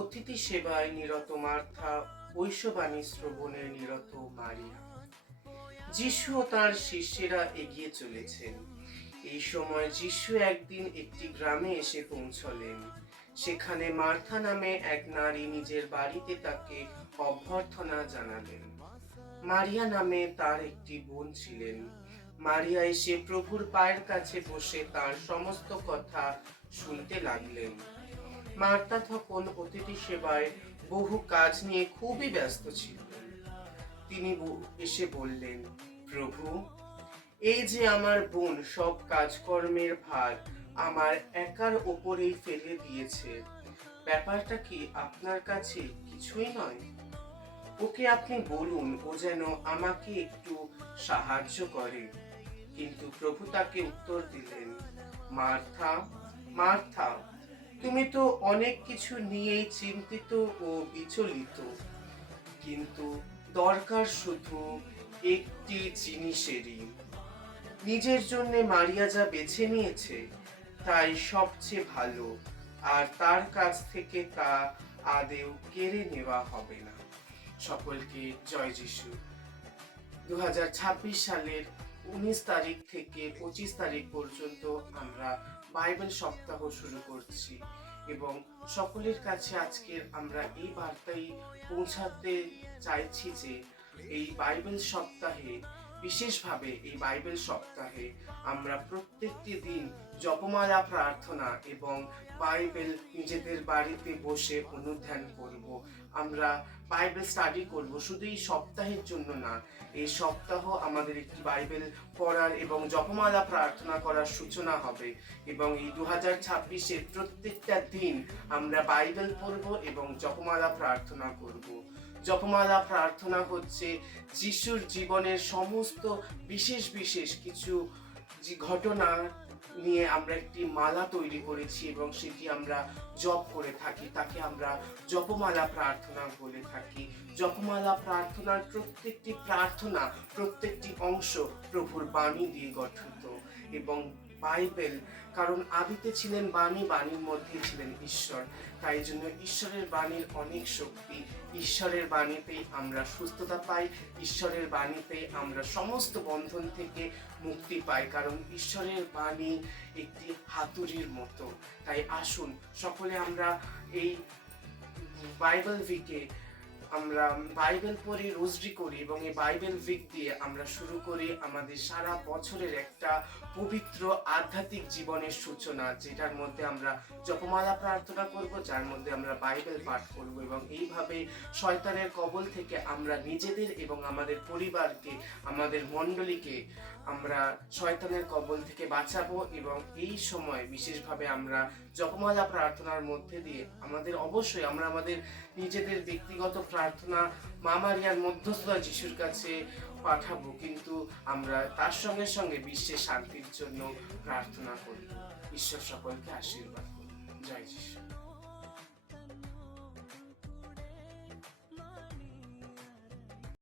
অতিথি সেবায় নিরত মার্থা, ঐশবাণী শ্রবণে নিরত মারিয়া। যিশু ও তার শিষ্যেরা এগিয়ে চলেছেন। এই সময় যিশু একদিন একটি গ্রামে এসে পৌঁছলেন। সেখানে মার্থা নামে এক নারী নিজের বাড়িতে তাকে অভ্যর্থনা জানালেন। মারিয়া নামে তার একটি বোন ছিলেন। মারিয়া এসে প্রভুর পায়ের কাছে বসে তার সমস্ত কথা শুনতে লাগলেন। মার্তা তখন অতিথি সেবায় বহু কাজ নিয়ে খুবই ব্যস্ত ছিলেন। তিনি এসে বললেন, প্রভু, এই যে আমার বোন সব কাজকর্মের ভার আমার একার ওপরেই ফেলে দিয়েছে, ব্যাপারটা কি আপনার কাছে কিছুই নয়? ওকে আপনি বলুন ও যেন আমাকে একটু সাহায্য করে। কিন্তু প্রভু তাকে উত্তর দিলেন, মার্থা, মার্থা, তুমি তো অনেক কিছু নিয়েই চিন্তিত ও বিচলিত, কিন্তু দরকার শুধু একটি জিনিসেরই। নিজের জন্য মারিয়া যা বেছে নিয়েছে তাই সবচেয়ে ভালো, আর তার কাছ থেকে তা আদেও কেড়ে নেওয়া হবে না। সকলকে জয় যিশু। 2026 সালের 19 তারিখ থেকে 25 তারিখ পর্যন্ত আমরা বাইবেল সপ্তাহ শুরু করছি এবং সকলের কাছে আজকের আমরা এই বার্তাই পৌঁছাতে চাইছি যে এই বাইবেল সপ্তাহে, বিশেষভাবে এই বাইবেল সপ্তাহে আমরা প্রত্যেকটি দিন জপমালা প্রার্থনা এবং বাইবেল নিজেদের বাড়িতে বসে অনুধ্যান করব। আমরা বাইবেল স্টাডি করব, শুধু এই সপ্তাহের জন্য না, এই সপ্তাহ আমাদের একটি বাইবেল পড়ার এবং জপমালা প্রার্থনা করার সূচনা হবে এবং এই 2026-এর প্রত্যেকটা দিন আমরা বাইবেল পড়ব এবং জপমালা প্রার্থনা করব। জপমালা প্রার্থনা হচ্ছে যিশুর জীবনের সমস্ত বিশেষ বিশেষ কিছু ঘটনা নিয়ে আমরা একটি মালা তৈরি করেছি এবং সেটি আমরা জপ করে থাকি, তাকে আমরা জপমালা প্রার্থনা বলে থাকি। জপমালা প্রার্থনার প্রত্যেকটি প্রার্থনা, প্রত্যেকটি অংশ প্রভুর বাণী দিয়ে গঠিত এবং বাইবেল, কারণ আদিতে ছিলেন বাণী, বাণীর মধ্যে ছিলেন ঈশ্বর, তাই জন্য ঈশ্বরের বাণীর অনেক শক্তি। ঈশ্বরের বাণীতেই আমরা সুস্থতা পাই, ঈশ্বরের বাণীতেই আমরা সমস্ত বন্ধন থেকে মুক্তি পাই, কারণ ঈশ্বরের বাণী একটি হাতুড়ির মতো। তাই আসুন সকলে আমরা এই বাইবেল উইকে আমরা বাইবেল পড়ি, রোজরি করি এবং এই বাইবেল উইক দিয়ে আমরা শুরু করি আমাদের সারা বছরের একটা পবিত্র আধ্যাত্মিক জীবনের সূচনা, যেটার মধ্যে আমরা জপমালা প্রার্থনা করব, যার মধ্যে আমরা বাইবেল পাঠ করব এবং এইভাবে শয়তানের কবল থেকে আমরা নিজেদের এবং আমাদের পরিবারকে, আমাদের মণ্ডলীকে আমরা শয়তানের কবল থেকে বাঁচাবো। এবং এই সময় বিশেষভাবে আমরা জপমালা প্রার্থনার মধ্যে দিয়ে আমাদের অবশ্যই আমরা আমাদের নিজেদের ব্যক্তিগত প্রার্থনা মা মারিয়ার মধ্যস্থতা যিশুর কাছে পাঠাবো, কিন্তু আমরা তার সঙ্গে সঙ্গে বিশ্বের শান্তির জন্য প্রার্থনা করব। ঈশ্বর সকলকে আশীর্বাদ করুন। জয় যিশু।